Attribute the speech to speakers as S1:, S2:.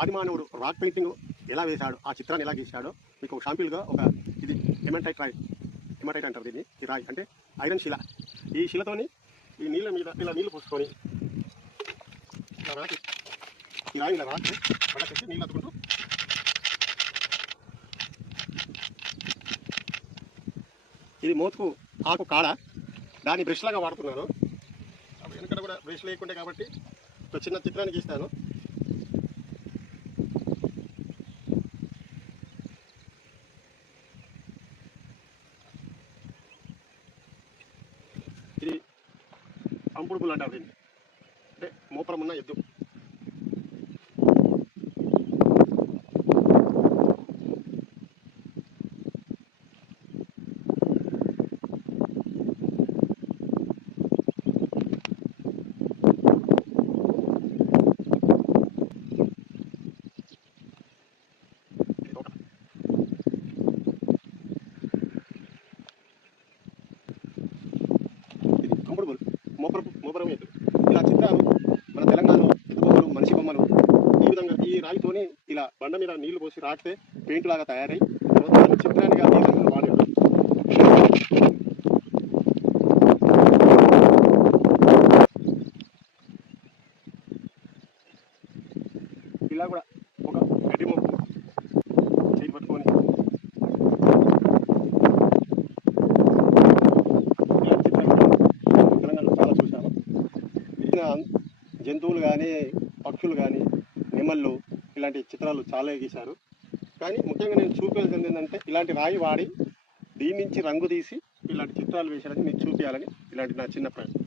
S1: ఆదిమానవుడు rock painting ఎలా వేశాడు? ఆ చిత్రాన్ని ఎలా గీశాడో మీకు ఒక షాంపిల్గా ఒక ఇది హెమటైట్ రాయి. హెమటైట్ అంటారు దీన్ని ఈ రాయి. అంటే ఐరన్ శిల. ఈ శిలతోని ఈ నీళ్ళ మీద ఇలా నీళ్ళు పోసుకొని ఇలా రాకి ఈ రాయి ఇలా రాకి పడకెట్టి నీళ్ళు అతుకుంటూ ఇది మోతుకు ఆకు కాడ. దాన్ని బ్రష్లాగా వాడుతున్నాను వెనుక కూడా బ్రష్ లేకుండే కాబట్టి చిన్న చిత్రాన్ని గీస్తాను ఇది అంపుడు అంటారు దీన్ని అంటే మోపరం ఉన్న ఎద్దు ఇది ఒక ఇది అంపుడు పుల్ మోపరం ఇలా చిత్రాలు మన తెలంగాణలో ఎద్దు బొమ్మలు మనిషి బొమ్మలు ఈ విధంగా ఈ రాయితోనే ఇలా బండ మీద నీళ్ళు పోసి రాస్తే పెయింట్ లాగా తయారై తర్వాత దాన్ని ఈ రంగులు వాడారు. ఇలా కూడా ఒక గడ్డి మొక్క చేయి పట్టుకొని ఇలా చిత్రాలు తెలంగాణలో చాలా చూశాను మిగిలిన జంతువులు కానీ పక్షులు కానీ నిమళ్ళు ఇలాంటి చిత్రాలు చాలా గీశారు కానీ ముఖ్యంగా నేను చూపించింది ఏంటంటే ఇలాంటి రాయి వాడి దీని నుంచి రంగు తీసి ఇలాంటి చిత్రాలు వేసారని మీకు చూపించాలని ఇలాంటి నా చిన్న ప్రయత్నం.